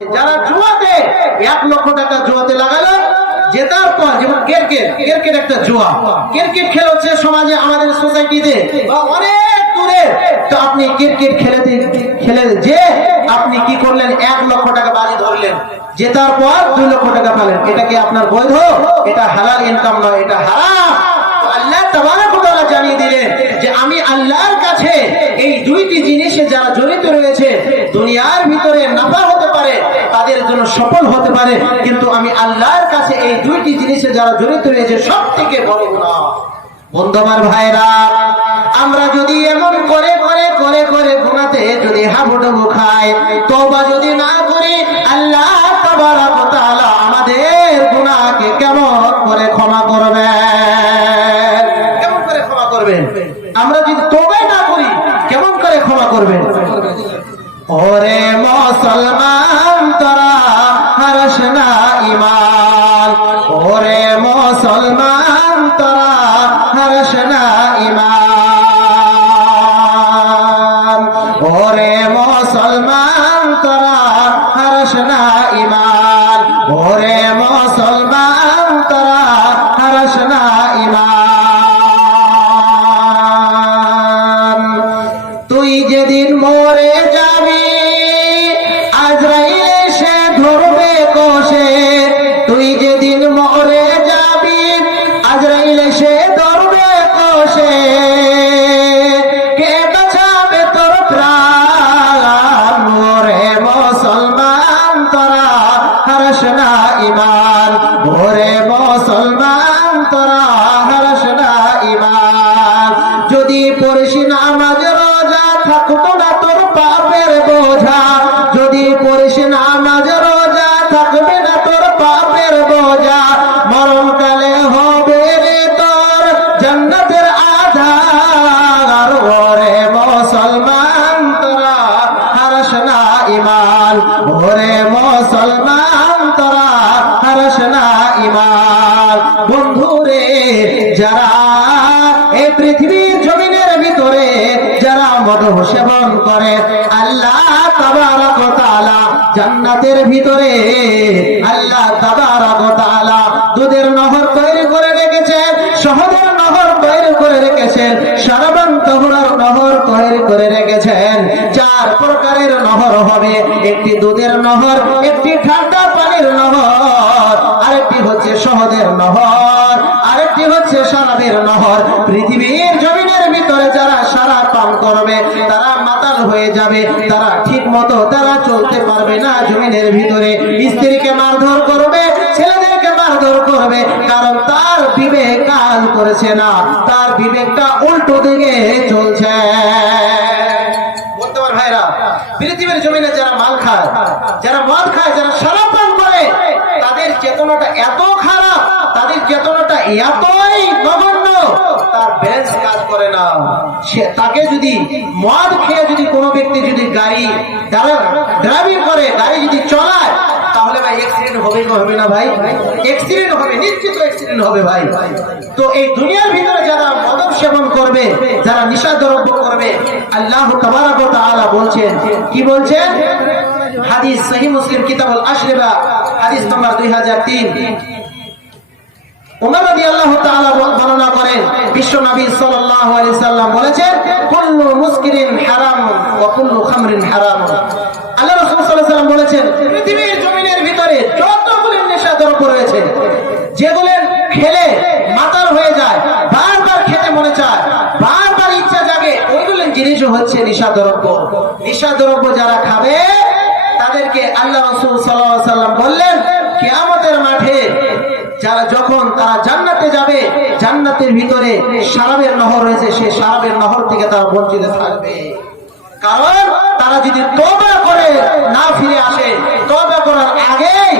যারা জুয়াতে 1 লক্ষ টাকা জুয়াতে লাগালো, জেতার পর যেমন ক্রিকেট একটা জুয়া, ক্রিকেট খেলা হচ্ছে সমাজে আমাদের সোসাইটিতে বা অনেক দূরে। তো আপনি ক্রিকেট খেলে যে আপনি কি করলেন, 1 লক্ষ টাকা বাজি ধরলেন, জেতার পর 2 লক্ষ টাকা পেলেন। এটা কি আপনার বৈধ? এটা হালাল ইনকাম নয়, এটা হারাম। আল্লাহ তাবারক ওয়া তাআলা জানিয়ে দিলেন যে আমি আল্লাহর কাছে এই দুইটি জিনিসে যারা জড়িত রয়েছে, দুনিয়ার ভিতরে নাফা হতে পারে, তাদের জন্য সফল হতে পারে, কিন্তু আমি আল্লাহর কাছে এই দুইটি জিনিসে যারা জড়িত রয়েছে সবথেকে বড় গুনাহ। বন্ধু আমার ভাইরা, আমরা যদি এমন করে গুনাতে যদি হাবুডুবু খাই, তওবা যদি না করি, আল্লাহ তাবারক ওয়া তাআলা আমাদের গুনাহকে কেমন করে ক্ষমা করবেন? কেমন করে ক্ষমা করবেন? আমরা যদি তওবা না করি কেমন করে ক্ষমা করবেন? ওরে মুসলমান তোরা হারস না ঈমান, ওরে মুসলমান তোরা হারস না ঈমান, ওরে মুসলমান তোরা হারস না ঈমান, ওরে মুসলমান তোরা হারস না ঈমান। তুই যেদিন মরে যাবি, আজরাইল এসে ধরবে কষে, তুই যেদিন মরে যাবি, আজরাইল এসে ধরবে কষে, কে বাঁচাবে তোর প্রাণ? ওরে মুসলমান তোরা হারস না ঈমান, ওরে মুসলমান তোরা হারস না ঈমান। যদি পড়িস নামাজ রোজা, থাকতো না তোর পাপের বোঝা, যদি পড়িস নামাজ রোজা, থাকবে না তোর পাপের বোঝা, মরণকালে হবে রে তোর জান্নাতের আধার। ওরে মুসলমান তোরা হারস না ঈমান, ওরে মুসলমান তোরা হারস না ঈমান। বন্ধুরে, যারা এই পৃথিবীর জমিনের ভিতরে যারা মদ সেবন করে, আল্লাহ তাবারক ওয়া তাআলা জান্নাতের ভিতরে আল্লাহ তাবারক ওয়া তাআলা দুধের নহর তৈরি করে রেখেছেন, শহদের নহর তৈরি করে রেখেছেন, শারাবান তাহুরার নহর তৈরি করে রেখেছেন। 4 প্রকারের নহর হবে, একটি দুধের নহর, একটি ঠান্ডা পানির নহর, আরেকটি হচ্ছে শহদের নহর, আরেকটি হচ্ছে শরাবের নহর। পৃথিবীর জমিনের ভিতরে যারা শরাব পান করবে তারা মাতাল হয়ে যাবে, তারা ঠিক মতো তারা চলতে পারবে না জমিনের ভিতরে। স্ত্রীকে মারধর করবে, ছেলেদেরকে মারধর করবে, কারণ তার বিবেক কাজ করেছে না, তার বিবেকটা উল্টো দিকে চলছে। বলতে পার ভাইরা, পৃথিবীর জমিনে যারা মাল খায়, যারা মদ খায়, যারা শরাব পান করে, তাদের চেতনাটা এত খারাপ, তাদের চেতনাটা এতই নগণ্য, তার ব্যালেন্স কাজ করে না। তাকে যদি মদ খেয়ে যদি কোনো ব্যক্তি যদি গাড়ি ড্রাইভিং করে, গাড়ি যদি চলায়, তাহলে ভাই অ্যাক্সিডেন্ট হবে না? হবে না ভাই? অ্যাক্সিডেন্ট হবে, নিশ্চিত অ্যাক্সিডেন্ট হবে ভাই। তো এই দুনিয়ার ভিতরে যারা মদ সেবন করবে, যারা নেশা দ্রব্য করবে, আল্লাহ তাবারক ওয়া তাআলা বলছেন, কি বলছেন? হাদিস সহিহ মুসলিম কিতাবুল আশরিবা, হাদিস নম্বর 2003। ওমর রাদিয়াল্লাহু তাআলা বর্ণনা করেন, বিশ্ব নবী সাল্লাল্লাহু আলাইহি সাল্লাম বলেছেন, কুল্লু মুসকিরিন হারাম ওয়া কুল্লু খামরিন হারাম। আল্লাহ রাসূল সাল্লাল্লাহু আলাইহি সাল্লাম বলেছেন, পৃথিবীর জমিনের ভিতরে যতগুলো নেশা দ্রব্য রয়েছে, যেগুলো খেলে মাতাল হয়ে যায়, বারবার খেতে মনে চায়, বারবার ইচ্ছা জাগে, ওইগুলো জিনিস হচ্ছে নেশা দ্রব্য। নেশা দ্রব্য যারা খাবে তাদেরকে আল্লাহ রাসূল সাল্লাল্লাহু আলাইহি সাল্লাম বললেন, কিয়ামতের মাঠে যারা যখন তারা জান্নাতে যাবে, জান্নাতের ভিতরে শরাবের নহর রয়েছে, সেই শরাবের নহর থেকে তারা বঞ্চিত থাকবে। কারণ তারা যদি তওবা করে না ফিরে আসে, তওবা করার আগেই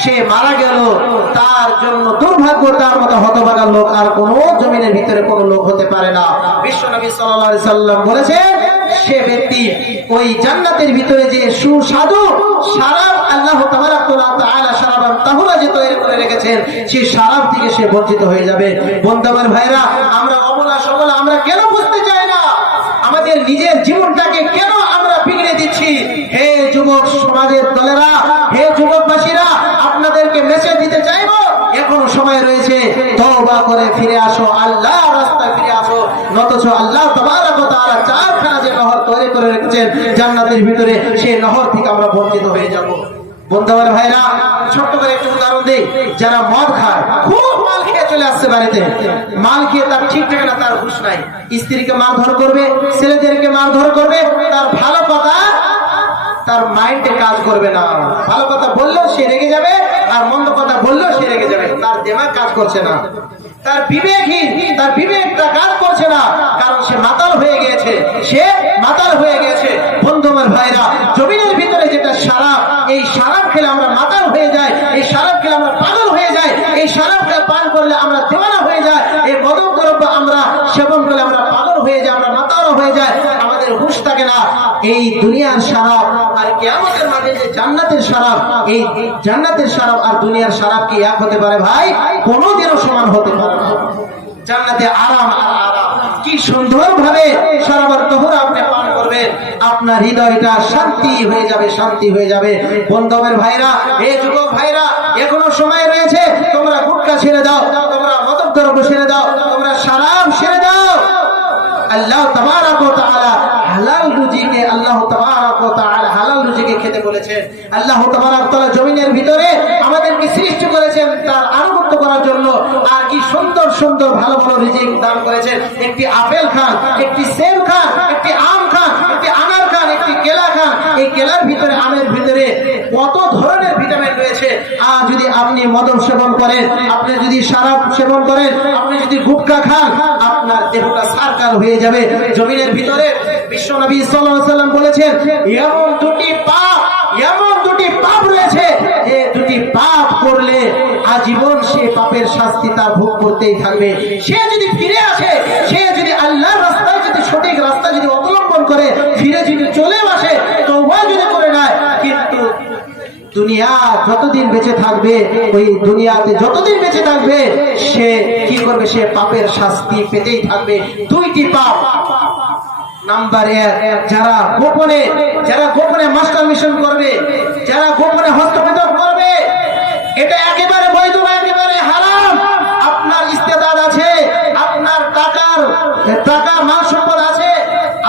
সে মারা গেল, তার জন্য দুর্ভাগ্য, তার মতো হতভাগা লোক আর কোনো জমিনের ভিতরে কোনো লোক হতে পারে না। বিশ্বনবী সাল্লাল্লাহু আলাইহি সাল্লাম বলেছেন, সে ব্যক্তি ওই জান্নাতের ভিতরে যে সুস্বাদু শরাব আল্লাহ তাবারক ওয়া তাআলা শরাবান তাহুরা যে তৈরি করে রেখেছেন, সেই শরাব থেকে সে বঞ্চিত হয়ে যাবে। বন্ধু আমার ভাইরা, আমরা অবলা সবলা আমরা কেন বুঝতে চাই না? আমাদের নিজের জীবনটাকে কেন আমরা বিগড়ে দিচ্ছি? হে যুবক সমাজের দলেরা, তওবা করে ফিরে আসো, আল্লাহর রাস্তায় ফিরে আসো। নতছ আল্লাহ তাবারক ওয়া তাআলা চারখানা যে নহর তৈরি করে রেখেছেন জান্নাতের ভিতরে, সেই নহর থেকে আমরা বঞ্চিত হয়ে যাব। বন্ধু আমার ভাইরা, ছোট্ট করে একটু উদাহরণ দেই। যারা মদ খায়, খুব মাল খেয়ে চলে আসছে বাড়িতে, মাল খেয়ে তার ঠিক ঠিকানা, তার হুঁশ নাই, স্ত্রীকে মারধর করবে, ছেলেদেরকে মারধর করবে, তার ভালো কথা তার মাইন্ডে কাজ করবে না। ভালো কথা বললেও সে রেগে যাবে, আর মন্দ কথা বললেও সে রেগে যাবে। তার দিমাগ কাজ করছে না, তার বিবেকহীন, তার বিবেকটা কাজ করছে না, কারণ সে মাতাল হয়ে গিয়েছে, সে মাতাল হয়ে গেছে। বন্ধু আমার ভাইরা, জমিনের ভিতরে যেটা শারাব, এই শারাব খেলে আমরা মাতাল হয়ে যাই, এই শারাব খেলে আমরা পাগল হয়ে যাই, এই শারাবটা পান করলে আমরা দেওয়ানা হয়ে যাই, এই মাদক দ্রব্য আমরা সেবন করলে আমরা পাগল হয়ে যাই, আমরা মাতাল হয়ে যাই, আমাদের হুঁশ থাকে না। এই দুনিয়ার শারাব আর কিয়ামতের মাঠে যে জান্নাতের শারাব, এই জান্নাতের শারাব আর দুনিয়ার শারাব কি এক হতে পারে ভাই? কোনোদিনও সমান হতে পারে না। জান্নাতে আরাম আর আরাম, কি সুন্দর ভাবে শারাবার তোহরা আপনি পান করবেন, আপনার হৃদয়টা শান্তি হয়ে যাবে, শান্তি হয়ে যাবে। বন্ধুদের ভাইরা, এই যুবক ভাইরা, এখনো সময় রয়েছে, তোমরা গুটখা ছেড়ে দাও, তোমরা মাদক দ্রব্য ছেড়ে দাও, তোমরা শারাব ছেড়ে দাও। আল্লাহ তাবারক ওয়া তাআলা হালাল রুজিকে, আল্লাহ তাবারক ওয়া তাআলা হালাল রুজিকে খেতে বলেছেন। আল্লাহ তাবারক ওয়া তাআলা জমিনের ভিতরে আমাদেরকে সৃষ্টি করেছেন তার আনুগত্য করার জন্য, আর কি সুন্দর সুন্দর ভালো ভালো রিজিক দান করেছেন। একটি আপেল খান, একটি সেব খান, একটি আম খান, একটি আনার খান, একটি কেলা খান। এই কেলার ভিতরে, আমের ভিতরে কত ধরনের ভিটামিন রয়েছে। আর যদি আপনি মদ সেবন করেন, আপনি যদি শারাব সেবন করেন, আপনি যদি গুটখা খান, আপনার দেহটা সারকার হয়ে যাবে। জমিনের ভিতরে বিশ্ব নবী সাল্লাল্লাহু আলাইহি ওয়াসাল্লাম বলেছেন, এমন দুটি পাপ রয়েছে, এই দুটি পাপ করলে আজীবন সে পাপের শাস্তি তার ভোগ করতেই থাকবে। সে যদি ফিরে আসে, সে যদি আল্লাহর রাস্তায়, যদি সঠিক রাস্তা যদি অবলম্বন করে, ফিরে যদি চলে আসে, তওবা যদি করে নেয়, কিন্তু দুনিয়া যতদিন বেঁচে থাকবে, ওই দুনিয়াতে যতদিন বেঁচে থাকবে, সে কি করবে? সে পাপের শাস্তি পেতেই থাকবে। দুইটি পাপ। নাম্বার 1, যারা গোপনে মাস্টার মিশন করবে, যারা গোপনে হস্তক্ষেপ করবে, এটা একেবারে বৈধ, একেবারে হারাম। আপনার ইস্তেদাদ আছে, আপনার টাকা মাল সম্পদ আছে,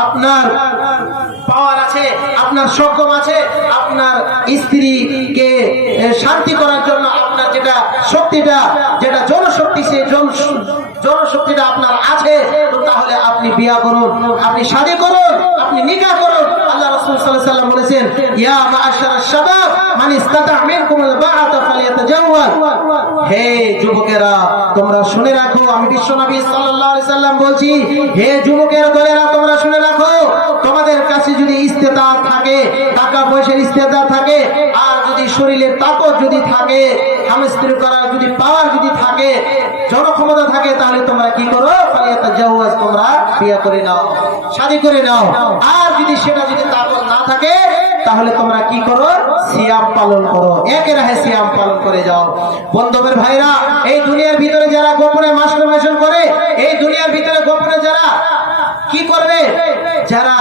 আপনার পাওয়ার আছে, আপনার সক্ষম আছে, আপনার স্ত্রীকে শান্তি করার জন্য আপনার যেটা শক্তিটা, যেটা জনশক্তি, সেই জনশক্তিটা আপনার আছে, তো তাহলে আপনি বিয়া করুন, আপনি শাদী করুন, আপনি নিকাহ করুন। আল্লাহ রাসূল সাল্লাল্লাহু আলাইহি ওয়াসাল্লাম বলেছেন, ইয়া মা'আশারাশ শাবাব মান ইসতাতা' মিনকুমুল বা'আতা ফালিয়াতাজাওয়াজ। হে যুবকেরা, তোমরা শুনে রাখো, আমি বিশ্ব নবী সাল্লাল্লাহু আলাইহি ওয়াসাল্লাম বলছি, হে যুবকের দলেরা, তোমরা শুনে রাখো, তোমাদের কাছে যদি ইস্তেতাআত থাকে, টাকা পয়সার ইস্তেতাআত থাকে, আর যদি শরীরের তাকত যদি থাকে, স্বামী স্ত্রী করার যদি পাওয়ার যদি থাকে, জনক্ষমতা থাকে, তাহলে তোমরা কি করো? ফালিয়াতাজাওয়াজ, তোমরা বিয়ে করে নাও, শাদী করে নাও। আর যদি সেটা যদি তাকত না থাকে, তাহলে তোমরা কি করো? সিয়াম পালন করো, একে রাহে সিয়াম পালন করে যাও। বন্ধুদের ভাইরা, এই দুনিয়ার ভিতরে যারা গোপনে মাস্টারমাইশন করে, এই দুনিয়ার ভিতরে গোপনে যারা কি করবে, যারা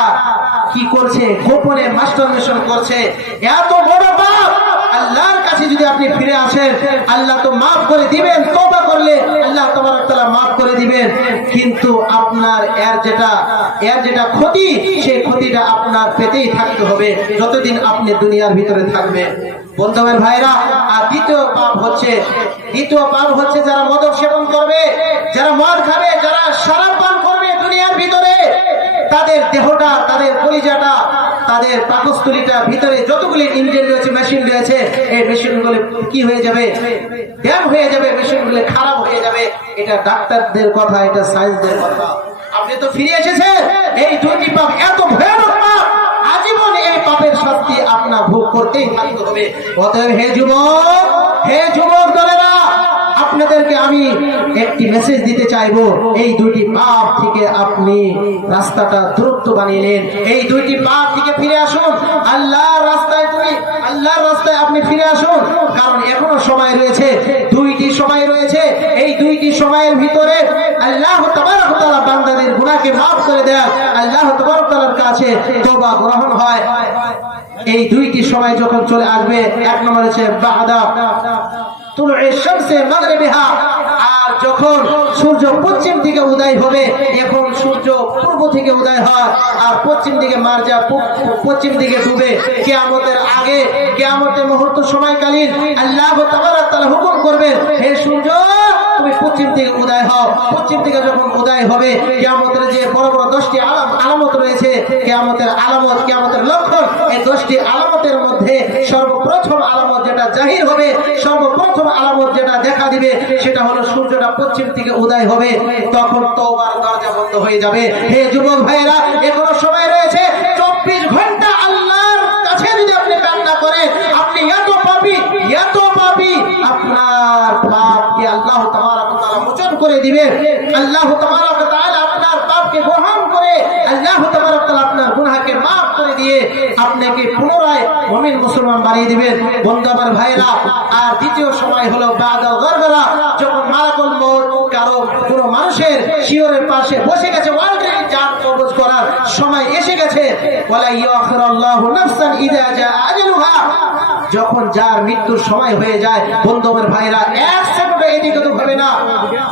কি করছে, গোপনে মাস্টারমাইশন করছে, এত বড় পাপ। আল্লাহর কাছে যদি আপনি ফিরে আসেন, আল্লাহ তো মাফ করে দিবেন, তওবা করলে আল্লাহ তাবারক তাআলা মাফ করে দিবেন, কিন্তু আপনার এর যেটা ক্ষতি, সেই ক্ষতিটা আপনার পেতেই থাকতে হবে যতদিন আপনি দুনিয়ার ভিতরে থাকবেন। বন্ধুদের ভাইরা, আর দ্বিতীয় পাপ হচ্ছে যারা মদ সেবন করবে, যারা মদ খাবে, যারা শরাব পান করবে দুনিয়ার ভিতরে, তাদের দেহটা, তাদের কলিজাটা, তাদের পাকস্থলীটা, ভিতরে যতগুলি ইঞ্জিন রয়েছে, মেশিন রয়েছে, এই মেশিনগুলো কি হয়ে যাবে? ড্যাম হয়ে যাবে, মেশিনগুলো খারাপ হয়ে যাবে। এটা ডাক্তারদের কথা, এটা সায়েন্সদের কথা। আপনি তো ফিরে এসেছেন, এই দুটি পাপ এত ভয়ানক পাপ, আজীবন এই পাপের শাস্তি আপনার ভোগ করতেই থাকতে হবে। অতএব হে যুবক দলেরা, আপনাদেরকে আমি একটি মেসেজ দিতে চাইবো, এই দুইটি পাপ থেকে আপনি রাস্তাটা দ্রুত বানিয়ে নেন। এই দুইটি পাপ থেকে ফিরে আসুন, আল্লাহর রাস্তায় আপনি ফিরে আসুন, কারণ এখনো সময় রয়েছে, দুইটি সময় রয়েছে। এই দুইটি সময়ের ভিতরে আল্লাহ তাবারক ওয়া তাআলা বান্দাদের গুনাহকে মাফ করে দেন, আল্লাহ তাবারক ওয়া তাআলার কাছে তওবা গ্রহণ হয়। এই দুইটি সময় যখন চলে আসবে, এক নম্বর হচ্ছে তুলু'ইশ শামসি মাগরিবিহা, আর যখন সূর্য পশ্চিম দিকে উদয় হবে, এখন সূর্য পূর্ব থেকে উদয় হয় আর পশ্চিম দিকে মার্জা, পশ্চিম দিকে ডুবে। কিয়ামতের আগে, কিয়ামতের মুহূর্ত সময়কালীন আল্লাহ তাবারক ওয়া তাআলা হুকুম করবেন, হে সূর্য তুমি পশ্চিম থেকে উদয় হও। পশ্চিম থেকে যখন উদয় হবে, কিয়ামতের যে বড় বড় 10টি আলামত রয়েছে, কিয়ামতের আলামত, কিয়ামতের লক্ষণ, এই 10টি আলামতের মধ্যে সর্বপ্রথম আলামত যেটা জাহির হবে, সর্বপ্রথম আলামত যেটা দেখা দিবে, সেটা হলো সূর্যটা পশ্চিম থেকে উদয় হবে, তখন তওবার দরজা বন্ধ হয়ে যাবে। হে যুবক ভাইরা, এখনো সময় রয়েছে। 24 ঘন্টা আল্লাহর কাছে যদি আপনি কান্না করেন, আপনি এত পাপী, এত পাপী, আপনার পাপকে আল্লাহ তাবারক ওয়া তাআলা মোচন করে দিবে। আল্লাহ তাবারক ওয়া তাআলা আপনার পাপকে গ্রহণ করে, আল্লাহ তাবারক ওয়া তাআলা আপনার গুনাহকে maaf করে দিয়ে আপনাকে পুনরায় মুমিন মুসলমান বানিয়ে দিবেন। বন্ধু আমার ভাইরা, আর দ্বিতীয় সময় হলো বাদাল গরগরা, যখন মালাকুল মউত কারো কোনো মানুষের শিয়রের পাশে বসে গেছে, অলরেডি জান কবজ করার সময় এসে গেছে। ওয়ালা ইয়াখিরুল্লাহু নাফসান ইযা জা আজালুহা, যখন যার মৃত্যুর সময় হয়ে যায়, বন্ধু আমার ভাইরা, এক সেকেন্ডও এদিকে তো হবে না,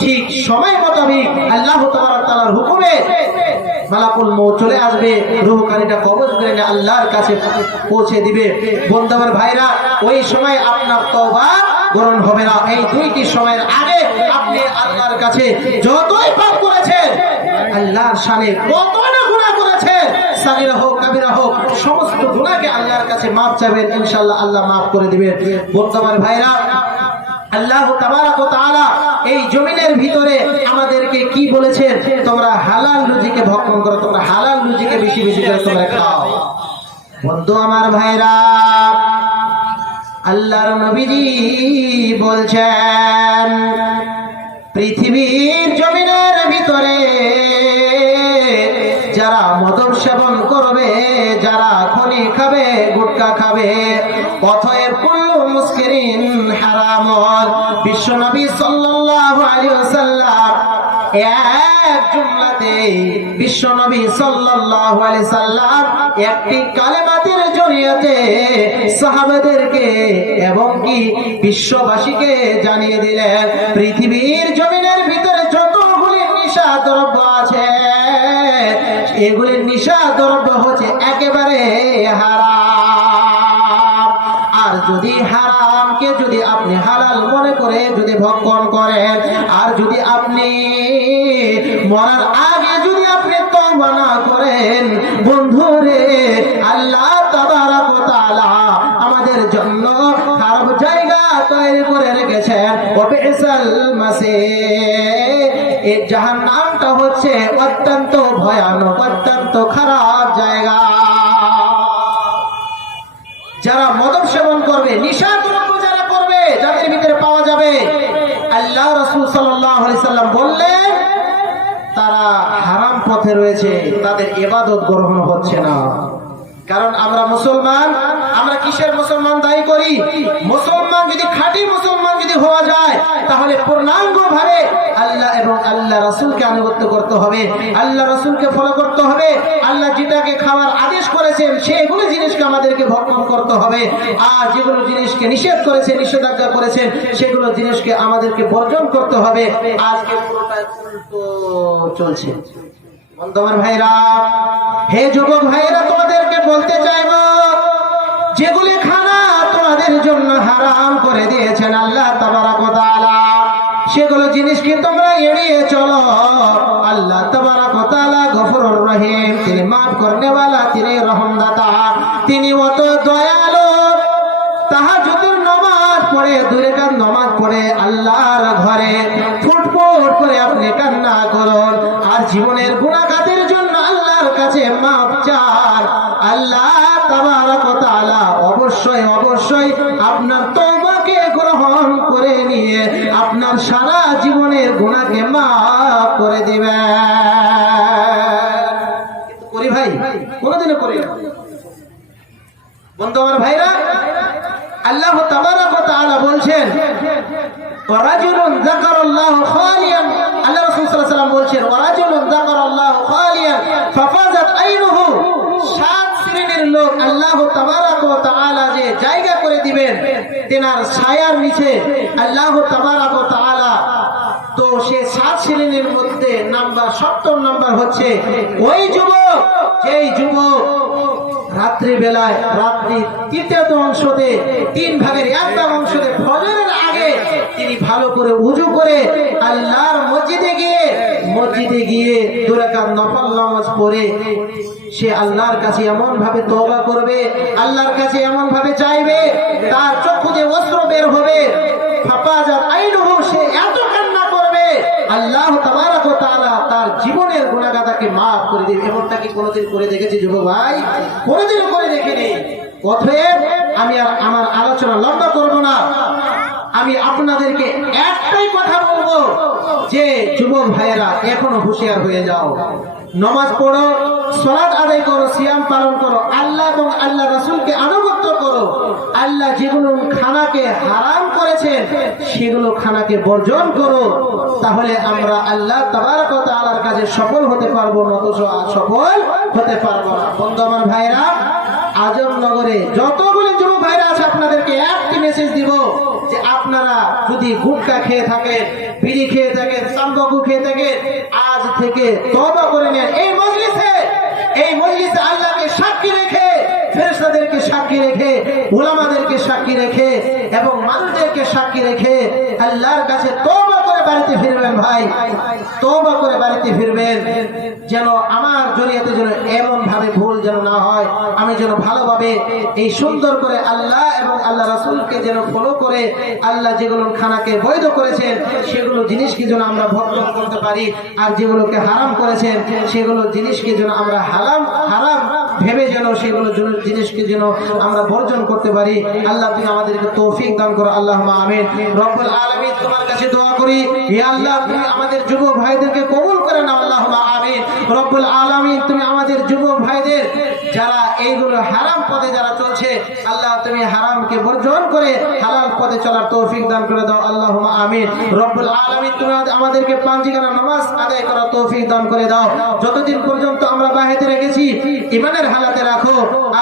ঠিক সময় মোতাবেক আল্লাহ তাবারক ওয়া তাআলার হুকুমে মালাকুল মউত চলে আসবে, রূহখানিটা কবজ করে নিয়ে আল্লাহর কাছে পৌঁছে দিবে। বন্ধু আমার ভাইরা, ওই সময় আপনার তওবা গ্রহণ হবে না। এই দুইটি সময়ের আগে আপনি আল্লাহর কাছে যতই পাপ করেছেন, আল্লাহর শানে কতই না গুনাহ করেছেন, সাগীরা হোক কাবীরা হোক, সমস্ত গুনাহকে আল্লাহর কাছে maaf চাইবেন, ইনশাআল্লাহ আল্লাহ maaf করে দিবেন। বন্ধু আমার ভাইরা, আল্লাহ তাবারক ওয়া তাআলা এই জমিনের ভিতরে আমাদেরকে কি বলেছেন? তোমরা হালাল রুজিকে ভক্ষণ করো, তোমরা হালাল রুজিকে বেশি বেশি করে তোমরা খাও। বন্ধু আমার ভাইরা, আল্লাহর নবীজি বলছেন, পৃথিবীর জমিনের ভিতরে যারা মদ সেবন করবে, যারা খনি খাবে, গুটকা খাবে, অতএব কুল্লু মুসকিরিন হারামুন। বিশ্বনবী সাল্লাল্লাহু আলাইহি ওয়াসাল্লাম এক জুমলাতে বিশ্বনবী সাল্লাল্লাহু আলাইহি সাল্লাম একটি কালেমাতের জরিয়াতে সাহাবাদেরকে এবং কি বিশ্ববাসীকে জানিয়ে দিলেন, পৃথিবীর জমিনের ভিতরে যতগুলি নিশা দ্রব্য আছে, এগুলির নিশা দ্রব্য হচ্ছে একেবারে হারাম। আর যদি হারামকে যদি আপনি হালাল মনে করে যদি ভক্ষণ করেন, আর যদি আপনি মরার আগে যদি আপনি তওবা না করেন, বন্ধুরে, আল্লাহ তাবারক ওয়া তাআলা আমাদের জন্য খারাপ জায়গা তৈরি করে রেখেছেন। ওয়াবিসাল মাসির, এই জাহান্নামটা হচ্ছে অত্যন্ত ভয়ানক, অত্যন্ত খারাপ জায়গা। যারা মদ সেবন করবে, নিশা দ্রব্য যারা করবে, যাদের ভিতরে পাওয়া যাবে, আল্লাহ রাসূল সাল্লাল্লাহু আলাইহি সাল্লাম বললেন তারা হারাম পথে রয়েছে, তাদের ইবাদত গ্রহণ হচ্ছে না। কারণ আমরা মুসলমান, আমরা কিসের মুসলমান দায়ী করি? মুসলমান যদি খাঁটি মুসলমান যদি হওয়া যায়, তাহলে পূর্ণাঙ্গ ভাবে আল্লাহ এবং আল্লাহ রাসূলকে আনুগত্য করতে হবে, আল্লাহ রাসূলকে ফলো করতে হবে। আল্লাহ যেটাকে খাওয়ার আদেশ করেছেন সেগুলো জিনিসকে আমাদেরকে ভক্ষণ করতে হবে, আর যেগুলো জিনিসকে নিষেধ করেছেন, নিষেধাজ্ঞা করেছেন, সেগুলো জিনিসকে আমাদেরকে বর্জন করতে হবে। আজকে পুরোটাই উল্টো চলছে। বন্ধু আমার ভাইরা, হে যুবক ভাইরা, তোমাদেরকে বলতে চাইবো, যেগুলি খানা তোমাদের জন্য হারাম করে দিয়েছেন আল্লাহ তাবারক ওয়া তাআলা, সেগুলো জিনিসকে তোমরা এড়িয়ে চলো। আল্লাহ তাবারক ওয়া তাআলা গফুরুর রহিম, তিনি maaf করনে वाला, তিনি রহমদাতা, তিনি অত দয়ালু। তাহাজ্জুদের নামাজ পড়ে, 2 রাকাত নামাজ পড়ে আল্লাহর ঘরে ফুটফুট করে আপনি কান্না করুন, আর জীবনের গুনাহের জন্য আল্লাহর কাছে maaf চান। আল্লাহ তাবারক ওয়া তাআলা অবশ্যই অবশ্যই আপনার তওবাকে গ্রহণ করে নিয়ে আপনার সারা জীবনের গুনাহকে maaf করে দিবেন। কিন্তু করি ভাই, কোনদিনও করি না। বন্ধু আমার ভাইরা, আল্লাহ তাবারক ওয়া তাআলা বলছেন, ওয়ারাজুলুন যাকারাল্লাহু খালিয়ান, আল্লাহ রাসূল সাল্লাল্লাহু আলাইহি ওয়াসাল্লাম বলছেন, ওয়ারাজুলুন যাকারাল্লাহু খালিয়ান ফাফাজাত আইনুহু, 7 শ্রেণীর লোক আল্লাহ তাবারক ওয়া তাআলা যে জায়গা করে দিবেন তেনার ছায়ার নিচে আল্লাহ তাবারক ওয়া তাআলা। তো সে 7 শ্রেণীর মধ্যে নাম্বার 70 নাম্বার হচ্ছে ওই যুবক, যেই যুবক রাত্রি বেলায় রাত্রি তৃতীয় অংশতে 3 ভাগের 1 ভাগ অংশতে ফজরের আগে তিনি ভালো করে ওযু করে আল্লাহর মসজিদে গিয়ে 2 রাকাত নফল নামাজ পড়ে সে আল্লাহর কাছে এমন ভাবে তওবা করবে, আল্লাহর কাছে এমন ভাবে চাইবে, তার চক্ষু দিয়ে অশ্রু বের হবে, ফাফাজাত আইনুহু, সে এত কান্না করবে আল্লাহ তাবারক ওয়া তাআলা তার জীবনের গুনাহগাতাকে maaf করে দিবে। এমনটা কি কোনোদিন করে দেখেছি যুবক ভাই? কোনোদিন করে দেখিনি। অতএব আমি আর আমার আলোচনা লম্বা করব না, আমি আপনাদেরকে একটাই কথা বলবো যে যুবক ভাইয়েরা এখনো হুঁশিয়ার হয়ে যাও, নামাজ পড়ো, সালাত আদায় করো, সিয়াম পালন করো, আল্লাহ এবং আল্লাহ রাসূলকে আনুগত্য করো। আল্লাহ যেগুলো খানাকে হারাম করেছেন সেগুলো খানাকে বর্জন করো, তাহলে আমরা আল্লাহ তাবারক ওয়া তাআলার কাছে সফল হতে পারবো, নতজ সফল হতে পারবো না। বন্ধু আমার ভাইরা, আজমনগরে যতগুলো যুবক ভাইরা আছে আপনাদেরকে একটি মেসেজ দিব যে আপনারা যদি গুটখা খেয়ে থাকেন, বিড়ি খেয়ে থাকেন, তাম্বাকু খেয়ে থাকেন, আজ থেকে তওবা করে নেন। এই মজলিসে আল্লাহকে সাক্ষী রেখে, ফেরেশতাদেরকে সাক্ষী রেখে, উলামাদেরকে সাক্ষী রেখে এবং মানুষদেরকে সাক্ষী রেখে আল্লাহর কাছে তওবা করে বাড়িতে ফিরবেন ভাই, তওবা করে বাড়িতে ফিরবেন, যেন আমার জরিয়াতে যেন এমন ভাবে ভুল যেন না হয়, আমি যেন ভালোভাবে এই সুন্দর করে আল্লাহ এবং আল্লাহ রাসূলকে যেন ফলো করে আল্লাহ যেগুলো খানাকে বৈধ করেছেন সেগুলো জিনিসকে যেন আমরা ভক্ষণ করতে পারি, আর যেগুলোকে হারাম করেছেন সেগুলো জিনিসকে যেন আমরা হারাম ভেবে যেন সেগুলো জিনিসকে যেন আমরা বর্জন করতে পারি। আল্লাহ তুমি আমাদেরকে তৌফিক দান করো, আল্লাহুম্মা আমিন। রব্বুল আলামিন, তোমার কাছে দোয়া করি, হে আল্লাহ তুমি আমাদের যুবক ভাইদেরকে কবুল করে নাও, আল্লাহুম্মা আমিন। রব্বুল আলামিন, তুমি আমাদের যুবক ভাইদের যারা এইগুলো হারাম পথে যারা চলছে, আল্লাহ তুমি হারামকে বর্জন করে হালাল পথে চলার তৌফিক দান করে দাও, আল্লাহুম্মা আমিন। রব্বুল আলামিন, তুমি আমাদেরকে 5 ওয়াক্ত নামাজ আদায় করার তৌফিক দান করে দাও। যতদিন পর্যন্ত আমরা বাহিরে রেখেছি ঈমানের হালাতে রাখো,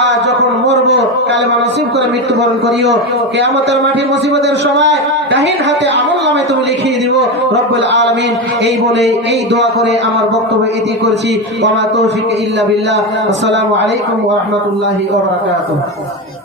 আর যখন মরবো কালেমা নসিব করে মৃত্যুবরণ করিও। কিয়ামতের মাঠে মুসিবতের সময় দাহিন হাতে আমলনামায় তুমি লিখিয়ে দিও রব্বুল আলামিন। এই বলে এই দোয়া করে আমার বক্তব্য এটি করছি। ওয়া মা তৌফিক ইল্লা বিল্লাহ। আসসালামু আলাইকুম ওয়া রাহমাতুল্লাহি ওয়া বারাকাতুহু।